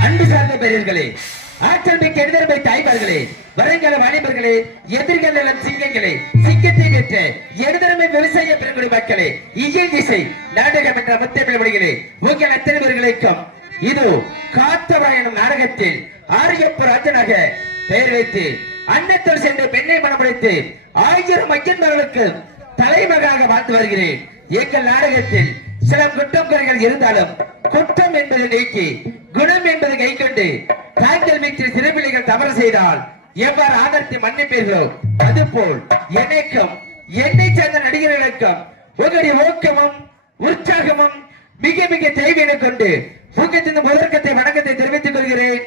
அன்பு சார்ந்த பெரியர்களே ஆற்றல் மிக்க எதிர்மை தாய்மார்களே வருங்கால வாலிபர்களே எதிர்கள் நலம் சிங்கங்களே சிங்கத்தை பெற்ற எதிர்மை விவசாய பெருங்குடி மக்களே இயல் திசை நாடகம் என்ற முத்தமிழ் மொழிகளே உங்கள் அத்தனை பேர்களுக்கும் இது காத்தவரா நாடகத்தில் ஆரியப்ப ராஜனாக பெயர் வைத்து அன்னத்தோடு சென்று பெண்ணை மனமுடைத்து ஆயிரம் ஐயன்மார்களுக்கு தலைமகனாக வாழ்ந்து வருகிறேன். எங்கள் நாடகத்தில் சில குற்றம் குறைகள் இருந்தாலும் குற்றம் என்பதை நீக்கி குணம் என்பதை கைக்கொண்டு தாங்கள் வீட்டில் சிறுபிள்ளைகள் தவறு செய்தால் எவ்வாறு ஆதரித்து மன்னிப்பீர்களோ அதுபோல் எனக்கும் என்னை சேர்ந்த நடிகர்களுக்கும் உங்களுடைய ஊக்கமும் உற்சாகமும் மிக மிக தேவையை கொண்டு ஊக்கத்தின் முதற்கத்தை வணக்கத்தை தெரிவித்துக் கொள்கிறேன்.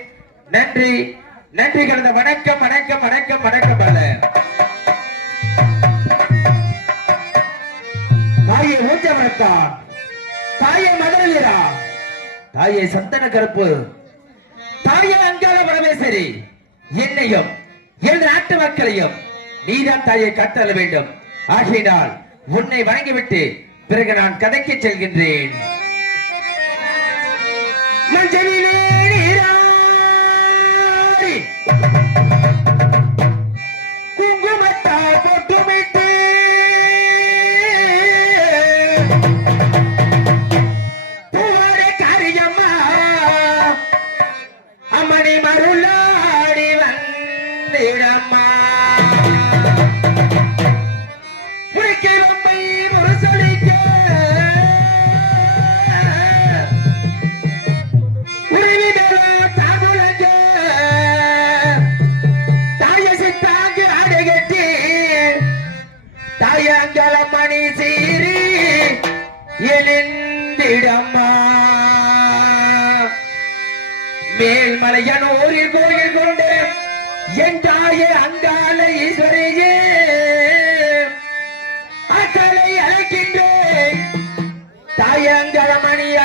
நன்றி. நன்றி கலந்த வணக்கம் வணக்கம் வணக்கம் வணக்கம் பல. தாயை ஊஞ்சவரத்தான் தாயை மதுரவீரா தாயை சந்தன கருப்பு. தாயை அங்காள பரமேஸ்வரி. என்னையும் எனது நாட்டு மக்களையும் நீதான் தாயை காத்தல வேண்டும். ஆகையினால் உன்னை வணங்கிவிட்டு பிறகு நான் கதைக்கு செல்கின்றேன். குங்குமத்தா நீராடி குங்குமத்தால் பொட்டுமிட்டு ma என் தாயே அங்கால ஈஸ்வரியே. அக்கலை அழைக்கின்றேன். தாயங்களமணி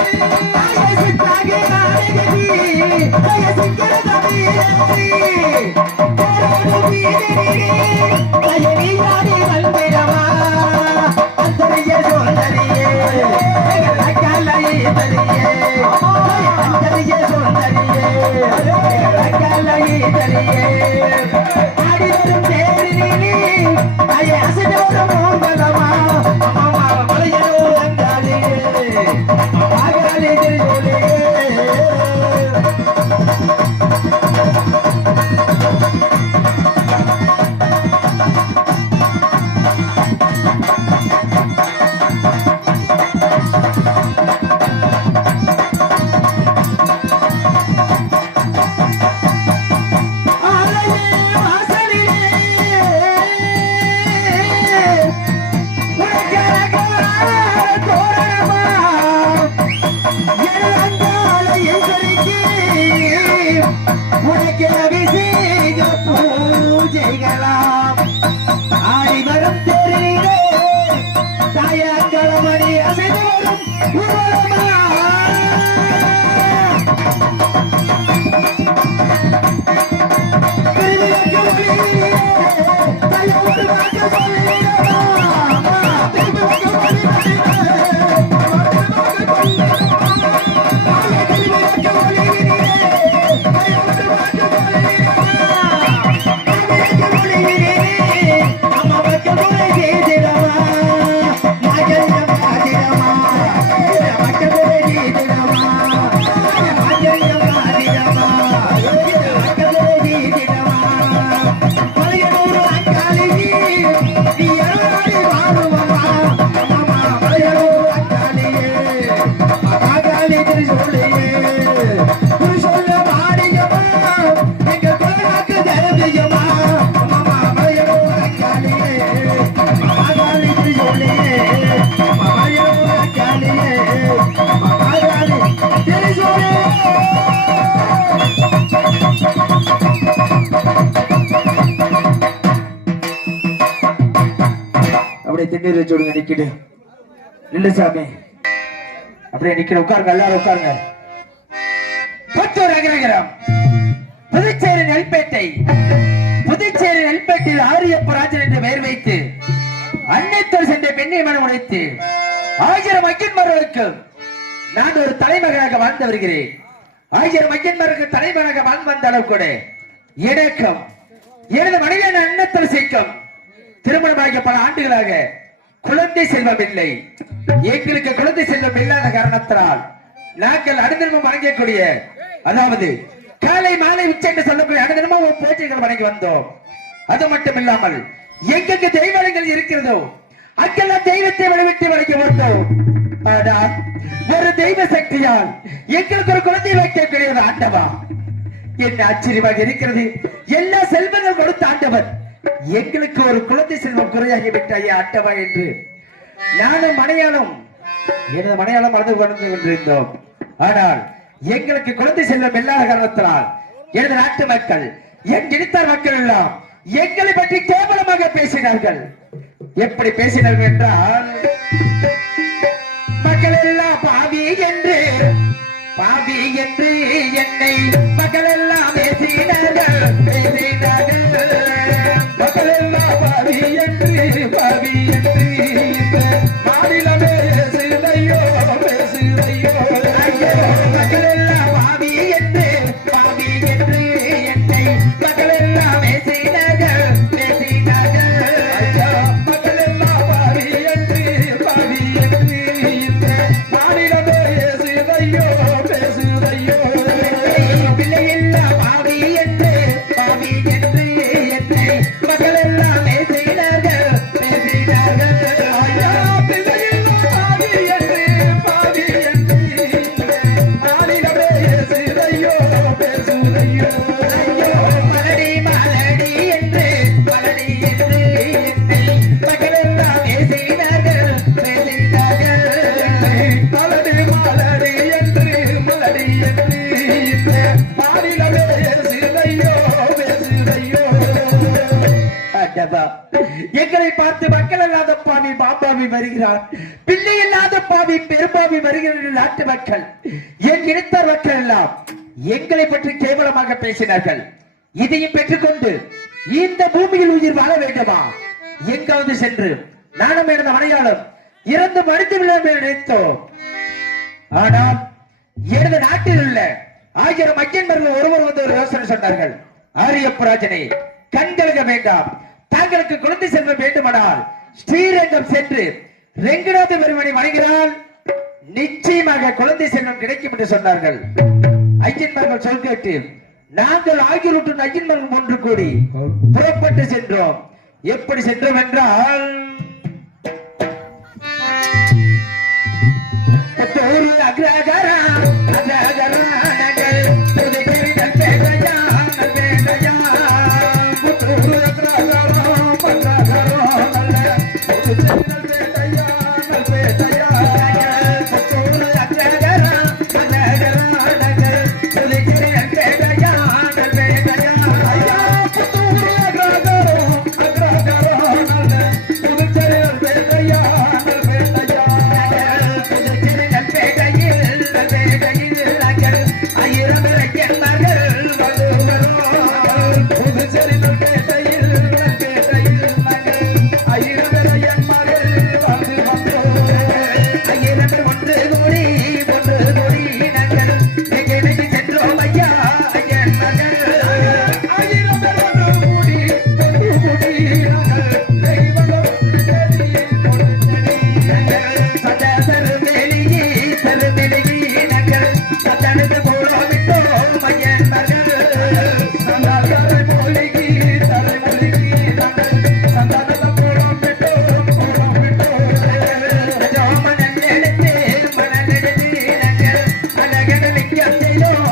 உனக்கு திண்ணீர் வச்சு விடுங்க நிக்கிட்டு நில்லு சாமி. அப்படியே நிக்கிற உட்காருங்க எல்லாரும் உட்காருங்க. புத்தூர் அகிரகிரம் புதுச்சேரி நெல்பேட்டை புதுச்சேரி நெல்பேட்டையில் ஆரியப்ப ராஜன் என்று பெயர் வைத்து அன்னைத்தர் சென்ற பெண்ணை மனம் உடைத்து ஆயிரம் மக்கின்மர்களுக்கு நான் ஒரு தலைமகனாக வாழ்ந்து வருகிறேன். ஆயிரம் மக்கின்மருக்கு தலைமகனாக வாழ்ந்து வந்த அளவு கூட இணக்கம் எனது மனிதன் அன்னத்தர் சீக்கம் திருமணமாகிய பல ஆண்டுகளாக குழந்தை செல்வம் இல்லை. எங்களுக்கு குழந்தை செல்வம் இல்லாத காரணத்தினால் நாங்கள் அனுதினமும் வணங்கக்கூடிய அதாவது காலை மாலை உச்சென்று சொல்லக்கூடிய அனுதினமும் பூஜைகள் வணங்கி வந்தோம். அது மட்டும் இல்லாமல் எங்கெங்கு தெய்வங்கள் இருக்கிறதோ அங்கெல்லாம் தெய்வத்தை வழிவிட்டு வழங்கி வந்தோம். ஆனால் ஒரு தெய்வ சக்தியால் எங்களுக்கு ஒரு குழந்தை வைக்கக்கூடிய ஆண்டவா. என்ன ஆச்சரியமாக இருக்கிறது. எல்லா செல்வ எங்களுக்கு ஒரு குழந்தை செல்வம் குறையாகி ஐயா அட்டவா என்று. நானும் மலையாளம் எனது மலையாளம் மறந்து கொண்டு கொண்டிருந்தோம். ஆனால் எங்களுக்கு குழந்தை செல்வம் இல்லாத காரணத்தினால் எனது நாட்டு மக்கள் என் இனத்தார் மக்கள் எல்லாம் எங்களை பற்றி கேவலமாக பேசினார்கள். எப்படி பேசினார்கள் என்றால் மக்கள் எல்லாம் பாவி என்று பாவி என்று என்னை மக்கள் எல்லாம் பேசினார்கள். என்று எங்களை பார்த்து மக்கள் இல்லாத பாவி பாபாவி வருகிறார். பிள்ளை இல்லாத பாவி பெரும்பாவி வருகிற நாட்டு மக்கள். என் இனத்தார் மக்கள் எல்லாம் எங்களை பற்றி கேவலமாக பேசினார்கள். இதையும் பெற்றுக்கொண்டு இந்த பூமியில் உயிர் வாழ வேண்டுமா? எங்காவது சென்று நானும் எனது அடையாளம் இறந்து மடித்து விட நினைத்தோம். ஆனால் எனது நாட்டில் உள்ள ஆயிரம் ஐயன்மார்கள் ஒருவர் வந்து ஒரு யோசனை சொன்னார்கள். ஆரியப்பராஜனே கண்கலக வேண்டாம். தாங்களுக்கு குழந்தை செல்வம் வேண்டுமானால் ஸ்ரீரங்கம் சென்று ரெங்கநாத பெருமணி வணங்கினால் நிச்சயமாக குழந்தை செல்வம் கிடைக்கும் என்று சொன்னார்கள். ஐயன்மார்கள் சொல் கேட்டு நாங்கள் ஆகியோருடன் ஐயன்மார்கள் ஒன்று கூடி புறப்பட்டு சென்றோம். எப்படி சென்றோம் என்றால்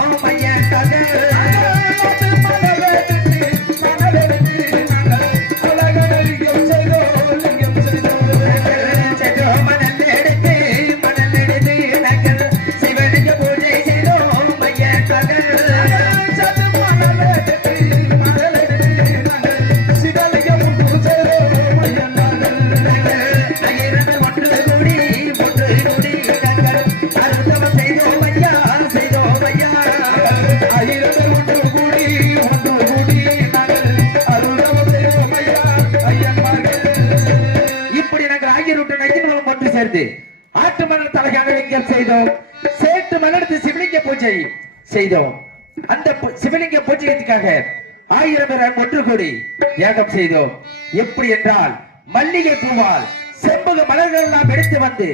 Oh. செய்தோம். சேட்டு மலர்த்து சிவலிங்க பூஜை செய்தோம். அந்த சிவலிங்க பூஜையத்துக்காக ஆயிரம் பேர் ஒன்று கூடி யாகம் செய்தோம். எப்படி என்றால் மல்லிகை பூவால் செம்பக மலர்கள் எல்லாம் எடுத்து வந்து